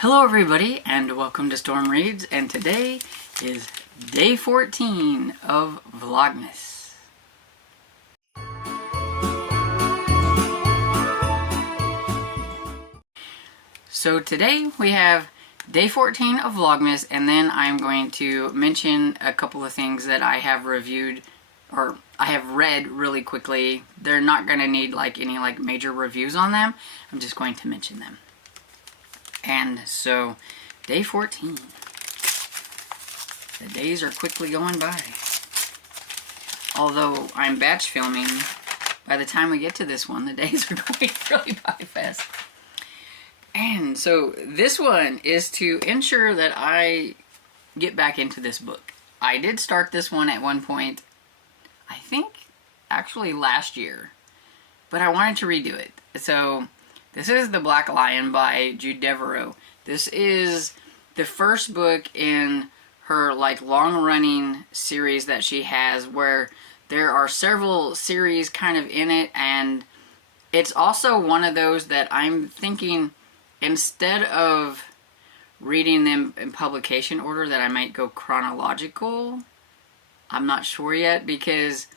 Hello everybody and welcome to Storm Reads, and today is day 14 of Vlogmas. So today we have day 14 of Vlogmas, and then I'm going to mention a couple of things that I have reviewed or I have read really quickly. They're not going to need any major reviews on them. I'm just going to mention them. And so, day 14. The days are quickly going by. Although I'm batch filming, by the time we get to this one, the days are going really by fast. And so, this one is to ensure that I get back into this book. I did start this one at one point, I think, actually last year. But I wanted to redo it. So, this is The Black Lion by Jude Devereaux. This is the first book in her long-running series that she has, where there are several series kind of in it, and it's also one of those that I'm thinking, instead of reading them in publication order, that I might go chronological. I'm not sure yet, because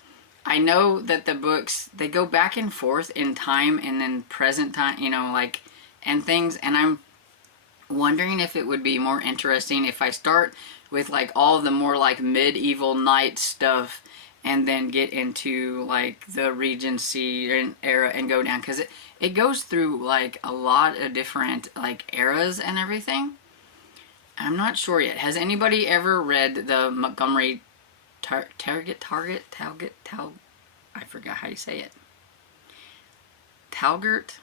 I know that the books, they go back and forth in time and then present time, and things, and I'm wondering if it would be more interesting if I start with all the more medieval knight stuff and then get into the Regency and era and go down, because it goes through a lot of different eras and everything. I'm not sure yet. Has anybody ever read the Montgomery Taugert, I forgot how you say it. Taugert?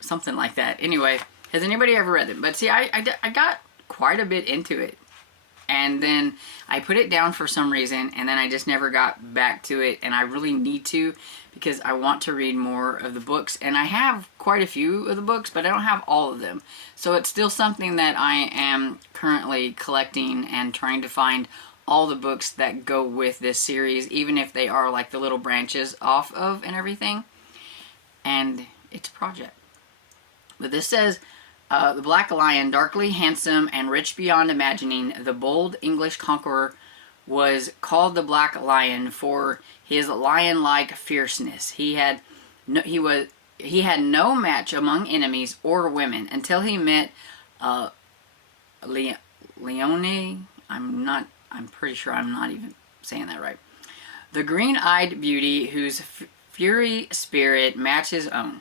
Something like that. Anyway, has anybody ever read it? But see, I got quite a bit into it. And then I put it down for some reason, and then I just never got back to it. And I really need to, because I want to read more of the books. And I have quite a few of the books, but I don't have all of them. So it's still something that I am currently collecting and trying to find all the books that go with this series, even if they are the little branches off of and everything. And it's a project. But this says, the Black Lion, darkly handsome and rich beyond imagining, the bold English conqueror was called the Black Lion for his lion-like fierceness. He had no match among enemies or women until he met Leone. I'm pretty sure I'm not even saying that right. The green-eyed beauty whose fury spirit matched his own.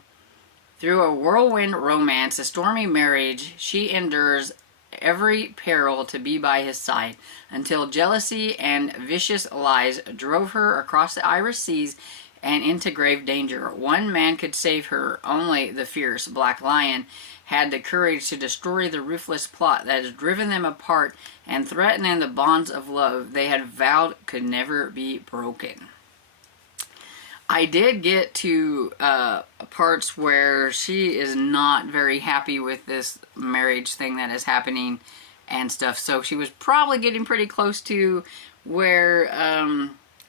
Through a whirlwind romance, a stormy marriage, she endures every peril to be by his side, until jealousy and vicious lies drove her across the Irish seas and into grave danger. One man could save her. Only the fierce Black Lion had the courage to destroy the ruthless plot that has driven them apart and threatening the bonds of love they had vowed could never be broken. I did get to parts where she is not very happy with this marriage thing that is happening and stuff, so she was probably getting pretty close to where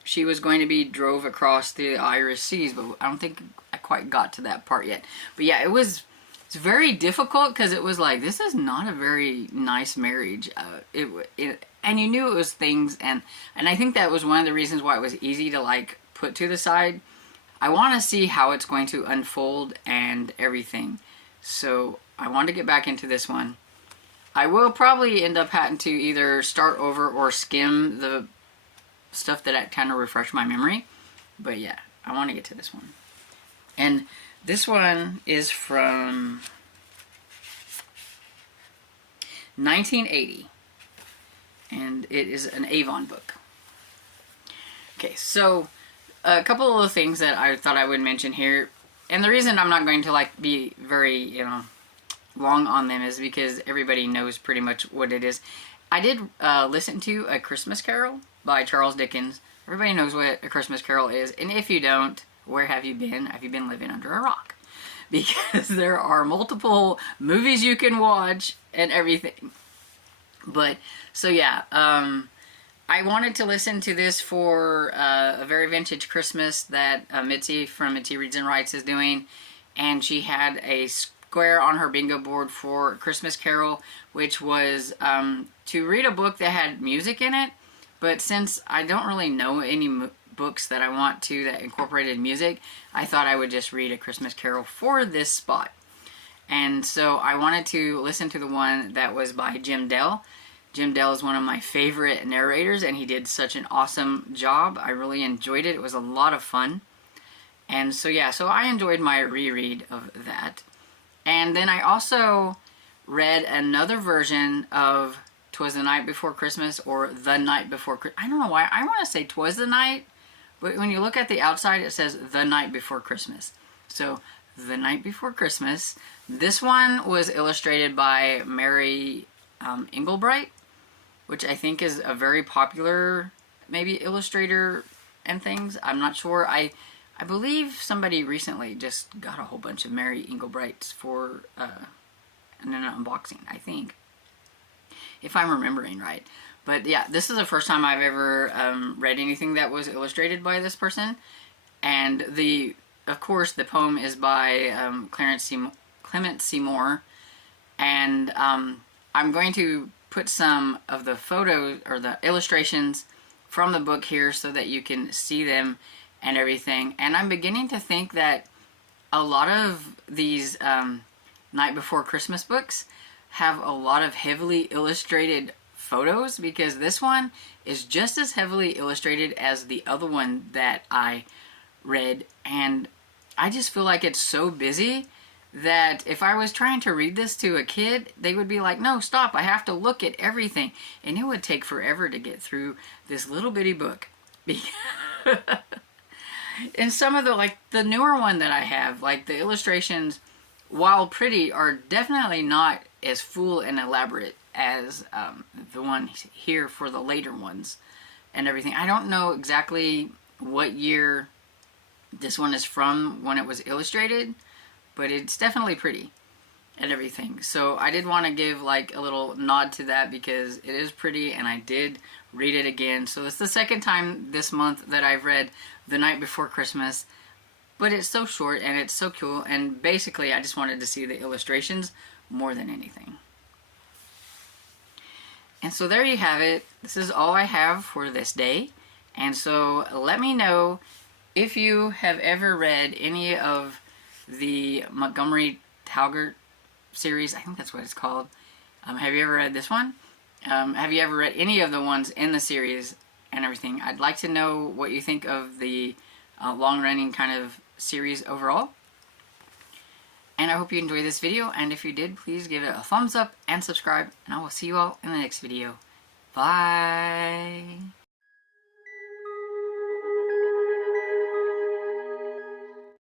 she was going to be drove across the Irish seas, but I don't think I quite got to that part yet. But yeah, it's very difficult, because it was this is not a very nice marriage. And you knew it was things, and I think that was one of the reasons why it was easy to put to the side. I want to see how it's going to unfold and everything. So I want to get back into this one. I will probably end up having to either start over or skim the stuff that kind of refresh my memory. But yeah, I want to get to this one. And this one is from 1980. And it is an Avon book. Okay, so a couple of things that I thought I would mention here. And the reason I'm not going to be very, long on them is because everybody knows pretty much what it is. I did listen to A Christmas Carol by Charles Dickens. Everybody knows what A Christmas Carol is. And if you don't, where have you been? Have you been living under a rock? Because there are multiple movies you can watch and everything. But, so yeah, I wanted to listen to this for a very vintage Christmas that Mitzi from Mitzi Reads and Writes is doing. And she had a square on her bingo board for Christmas Carol, which was to read a book that had music in it. But since I don't really know any books that I want to that incorporated music, I thought I would just read A Christmas Carol for this spot. And so I wanted to listen to the one that was by Jim Dell. Jim Dell is one of my favorite narrators, and he did such an awesome job. I really enjoyed it. It was a lot of fun. And so yeah, so I enjoyed my reread of that. And then I also read another version of 'Twas the Night Before Christmas, or The Night Before Christmas. I don't know why. I want to say 'Twas the Night, but when you look at the outside, it says The Night Before Christmas. So, The Night Before Christmas. This one was illustrated by Mary Englebright, which I think is a very popular, maybe illustrator and things. I'm not sure. I believe somebody recently just got a whole bunch of Mary Englebrights for an unboxing, I think, if I'm remembering right. But yeah, this is the first time I've ever read anything that was illustrated by this person. And of course, the poem is by Clement Seymour. And I'm going to put some of the photos or the illustrations from the book here so that you can see them and everything. And I'm beginning to think that a lot of these Night Before Christmas books have a lot of heavily illustrated photos, because this one is just as heavily illustrated as the other one that I read. And I just feel like it's so busy that if I was trying to read this to a kid, they would be like, no, stop, I have to look at everything. And it would take forever to get through this little bitty book. And some of the newer one that I have, like the illustrations, while pretty, are definitely not as full and elaborate as the one here for the later ones and everything. I don't know exactly what year this one is from when it was illustrated, but it's definitely pretty and everything. So I did want to give like a little nod to that, because it is pretty and I did read it again. So it's the second time this month that I've read The Night Before Christmas, but it's so short and it's so cool, and basically I just wanted to see the illustrations more than anything. And so there you have it. This is all I have for this day. And so let me know if you have ever read any of the Montgomery Taugert series. I think that's what it's called. Have you ever read this one? Have you ever read any of the ones in the series and everything? I'd like to know what you think of the long-running kind of series overall. And I hope you enjoyed this video, and if you did, please give it a thumbs up and subscribe, and I will see you all in the next video. Bye!